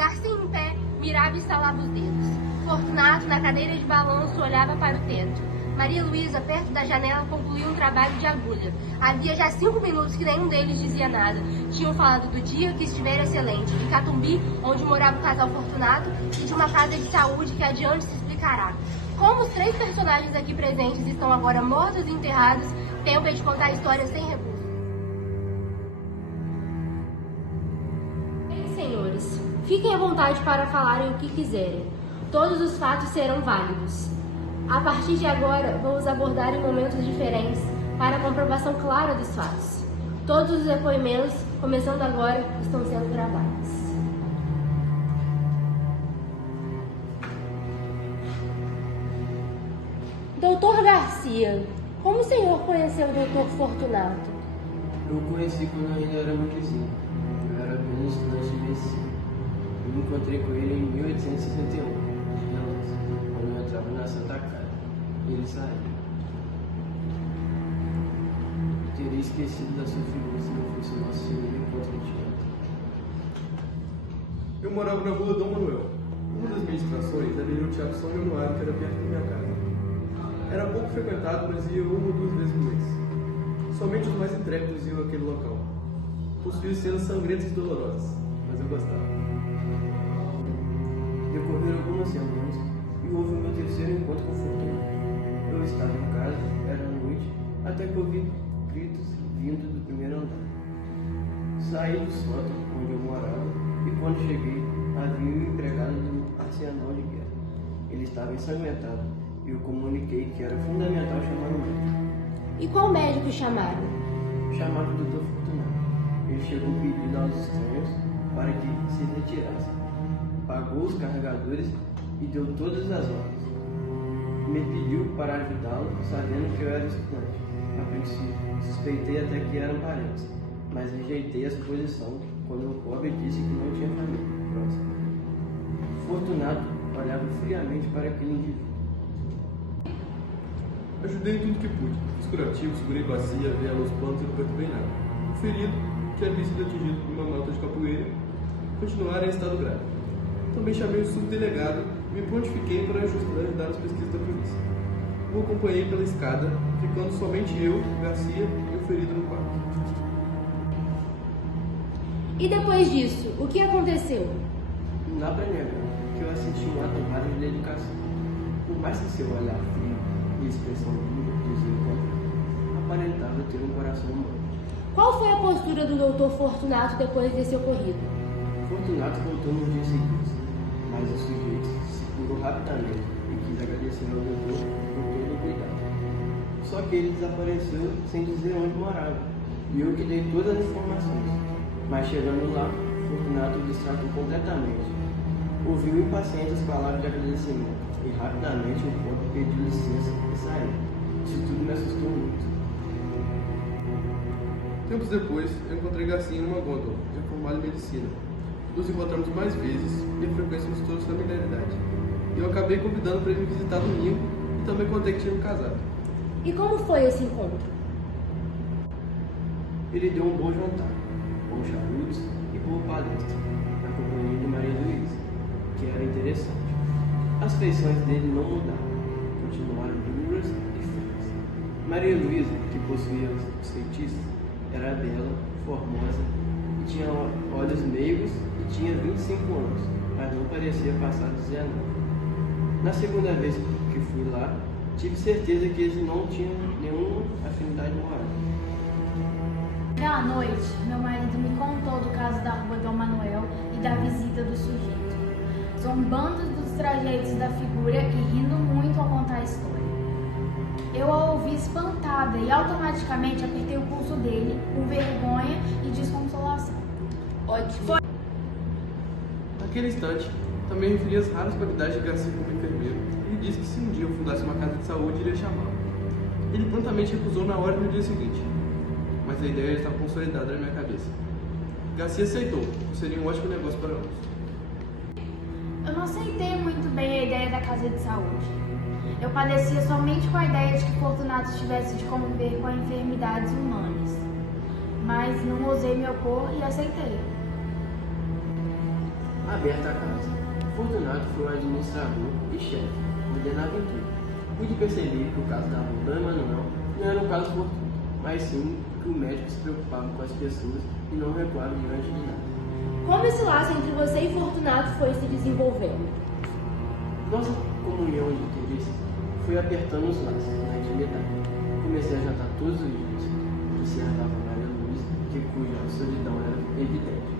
Garcia em pé, mirava e estalava os dedos. Fortunato, na cadeira de balanço, olhava para o teto. Maria Luísa, perto da janela, concluiu um trabalho de agulha. Havia já 5 minutos que nenhum deles dizia nada. Tinham falado do dia que estivera excelente, de Catumbi, onde morava o casal Fortunato, e de uma casa de saúde que adiante se explicará. Como os 3 personagens aqui presentes estão agora mortos e enterrados, tempo é de contar a história sem recurso. Bem, senhores, fiquem à vontade para falarem o que quiserem. Todos os fatos serão válidos. A partir de agora, vamos abordar em momentos diferentes para a comprovação clara dos fatos. Todos os depoimentos, começando agora, estão sendo gravados. Doutor Garcia, como o senhor conheceu o doutor Fortunato? Eu o conheci quando eu ainda era molequinho. Eu era apenas estudante de medicina. Eu me encontrei com ele em 1861, quando eu entrava na Santa Casa. E ele saiu. Eu teria esquecido da sua figura se não fosse o nosso segundo encontro de teatro. Eu morava na rua Dom Manuel. Uma das minhas estações era ir ao Teatro São Januário, que era perto da minha casa. Era pouco frequentado, mas ia 1 ou 2 vezes por mês. Somente os mais intrépidos iam àquele local. Possuía cenas sangrentas e dolorosas, mas eu gostava. Decorreram algumas semanas e houve o meu terceiro encontro com o Fortunato. Eu estava em casa, era noite, até que ouvi gritos vindo do primeiro andar. Saí do sótão onde eu morava e quando cheguei, havia um empregado do arsenal de guerra. Ele estava ensanguentado e eu comuniquei que era fundamental chamar um médico. E qual médico chamaram? Chamaram o Dr. Fortunato. Ele chegou pedindo aos estranhos para que se retirassem. Pagou os carregadores e deu todas as ordens. Me pediu para ajudá-lo, sabendo que eu era estudante. A princípio, suspeitei até que eram parentes, mas rejeitei a suposição quando o pobre disse que não tinha família próxima. Fortunato olhava friamente para aquele indivíduo. Ajudei em tudo que pude. Fiz curativo, segurei bacia, vela, os planos e não perturbei nada. O ferido, que havia sido atingido por uma nota de capoeira, continuara em estado grave. Também chamei o subdelegado e me prontifiquei para ajudar as pesquisas da polícia. O acompanhei pela escada, ficando somente eu, Garcia e o ferido no quarto. E depois disso, o que aconteceu? Não dá para negar que eu assisti um ato raro de dedicação. Por mais que seu olhar frio e expressão dura dos encontros, aparentava ter um coração humano. Qual foi a postura do doutor Fortunato depois desse ocorrido? Fortunato voltou nos dias seguintes, mas o sujeito se curou rapidamente e quis agradecer ao doutor por todo o cuidado. Só que ele desapareceu sem dizer onde morava, e eu que dei todas as informações. Mas chegando lá, Fortunato o distraiu completamente. Ouviu impaciente as palavras de agradecimento, e rapidamente o corpo pediu licença e saiu. Isso tudo me assustou muito. Tempos depois, eu encontrei Garcia em uma gôndola, já formado em medicina. Nos encontramos mais vezes e a frequência nos trouxe familiaridade. E eu acabei convidando para ele me visitar domingo e também contei que tinha me casado. E como foi esse encontro? Ele deu um bom jantar, com charutos e boa palestra, na companhia de Maria Luísa, que era interessante. As feições dele não mudaram, continuaram duras e frias. Maria Luísa, que possuía os feitiços, era bela, formosa, e tinha olhos meigos e tinha 25 anos, mas não parecia passar dos 19. Na segunda vez que fui lá, tive certeza que eles não tinham nenhuma afinidade moral. À noite, meu marido me contou do caso da rua Dom Manuel e da visita do sujeito, zombando dos trajeitos da figura e rindo muito ao contar a história. Eu a ouvi espantada e automaticamente apertei o pulso dele, com vergonha e desconsolação. Ótimo. Naquele instante, também referi as raras qualidades de Garcia como enfermeiro e disse que se um dia eu fundasse uma casa de saúde, iria chamá-lo. Ele prontamente recusou na hora e no dia seguinte, mas a ideia já estava consolidada na minha cabeça. Garcia aceitou, seria um ótimo negócio para ambos. Eu não aceitei muito bem a ideia da casa de saúde. Eu padecia somente com a ideia de que Fortunato tivesse de conviver com enfermidades humanas. Mas não ousei me opor e aceitei. À aberta a casa. Fortunato foi o administrador e chefe, ordenava em tudo. Pude perceber que o caso da rua Dom Emanuel não era um caso fortuito, mas sim que o médico se preocupava com as pessoas e não recuava diante de nada. Como esse laço entre você e Fortunato foi se desenvolvendo? Nossa comunhão de interesses foi apertando os laços na intimidade. Comecei a jantar todos os dias, observava Maria Luísa, cuja solidão era evidente.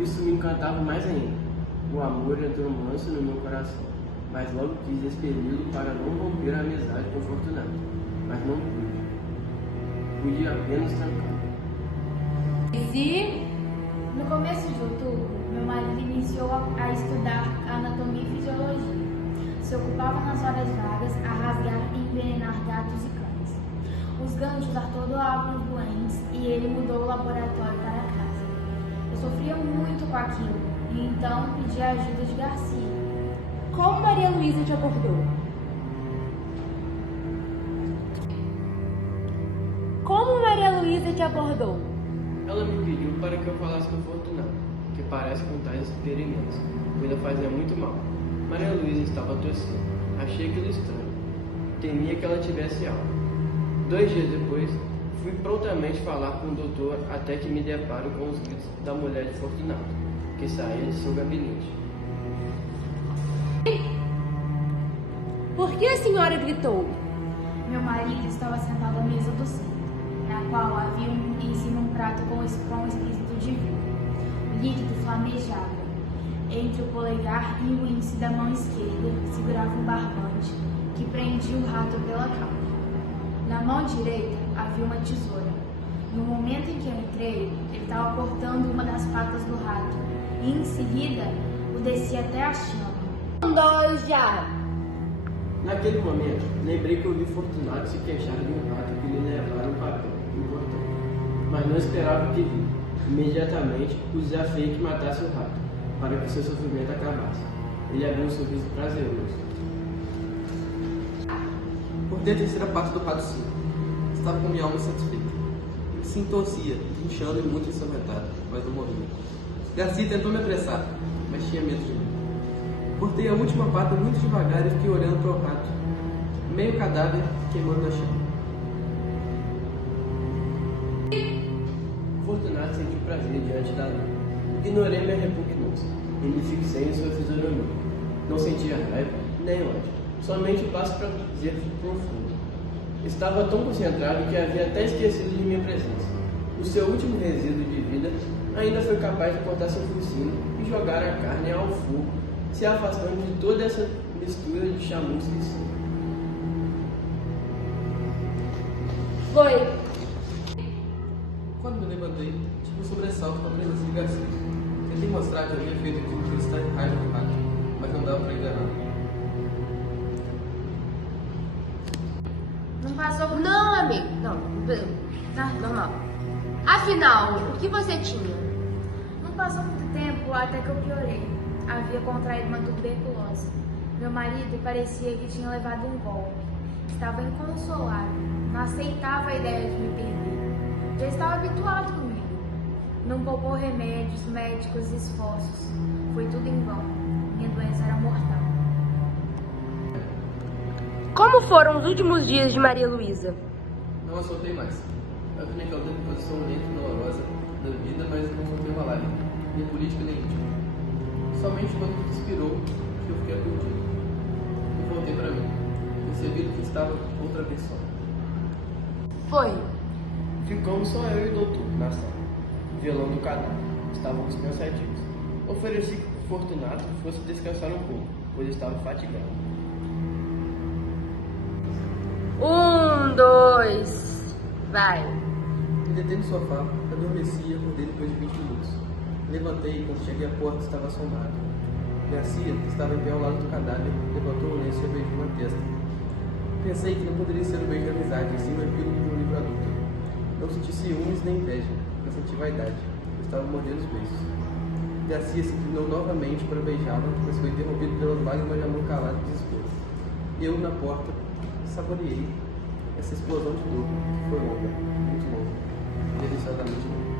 Isso me encantava mais ainda. O amor entrou manso no meu coração, mas logo quis expeli-lo para não romper a amizade com Fortunato. Mas não pude. Pude apenas trancar. E no começo de outubro, meu marido iniciou a estudar anatomia e fisiologia. Se ocupava nas horas vagas a rasgar e envenenar gatos e cães. Os ganchos atordoavam os doentes e ele mudou o laboratório para casa. Eu sofria muito com aquilo e então pedi a ajuda de Garcia. Como Maria Luísa te abordou? Como Maria Luísa te abordou? Ela me pediu para que eu falasse com Fortunato, que parece com tais experimentos, pois a fazia muito mal. Maria Luísa estava tossindo. Achei aquilo estranho. Temia que ela tivesse algo. 2 dias depois, fui prontamente falar com o doutor até que me deparo com os gritos da mulher de Fortunato, que saía de seu gabinete. Por que a senhora gritou? Meu marido estava sentado à mesa do centro, na qual havia em cima um prato com espírito de vinho. O líquido flamejava. Entre o polegar e o índice da mão esquerda segurava um barbante que prendia o rato pela cauda. Na mão direita havia uma tesoura. No momento em que eu entrei, ele estava cortando uma das patas do rato e em seguida o descia até a chama. Já! Naquele momento, lembrei que ouvi Fortunato se queixar de um rato que lhe levara um papel importante, mas não esperava o que vi. Imediatamente, o desafiei que matasse o rato, para que seu sofrimento acabasse. Ele abriu um sorriso prazeroso. Cortei a terceira parte do rato sim. Estava com minha alma satisfeita. Ele se entorcia, inchando e muito ensanguentado, mas não morria. Garcia tentou me apressar, mas tinha medo de mim. Cortei a última pata muito devagar e fiquei olhando para o rato, meio cadáver queimando na chama. Fortunato sentiu prazer diante da luta. Ignorei minha repugnância e me fixei em sua fisionomia. Não sentia raiva nem ódio, somente prazer profundo. Estava tão concentrado que havia até esquecido de minha presença. O seu último resíduo de vida ainda foi capaz de cortar seu focinho e jogar a carne ao fogo, se afastando de toda essa mistura de chamusca e sangue. Foi. Quando me levantei, tive um sobressalto com a presença de Garcia. Tentei mostrar que eu havia feito aquilo por estar em raiva do rato, mas não dava para enganar. Não passou por... Não, amigo. Não. Normal. Afinal, o que você tinha? Não passou muito tempo até que eu piorei. Havia contraído uma tuberculose. Meu marido parecia que tinha levado um golpe. Estava inconsolável. Não aceitava a ideia de me perder. Já estava habituado comigo. Não poupou remédios, médicos e esforços. Foi tudo em vão. Minha doença era mortal. Como foram os últimos dias de Maria Luísa? Não a soltei mais. Eu vi naquela posição lenta e dolorosa da vida, mas não soltei uma lágrima, nem política nem íntima. Somente quando tudo expirou que eu fiquei aturdido. E voltei para mim, percebi que estava outra vez só. Foi. Ficamos só eu e o doutor na sala, velando o cadáver. Estávamos cansadinhos. Ofereci que Fortunato fosse descansar um pouco, pois estava fatigado. 1, 2, vai. Me deitei no sofá, adormeci e acordei depois de 20 minutos. Levantei e quando cheguei à porta estava assombrado. Garcia, que estava em pé ao lado do cadáver, levantou o lenço e beijou na testa. Pensei que não poderia ser um beijo de amizade, e sim um epílogo de um livro adulto. Não senti ciúmes nem inveja, mas senti vaidade. Eu estava mordendo os beijos. Garcia se inclinou novamente para beijá-la, mas foi interrompido pelas lágrimas de amor calado e desespero. Eu, na porta, saboreei essa explosão de dor, que foi longa, muito longa, deliciosamente longa.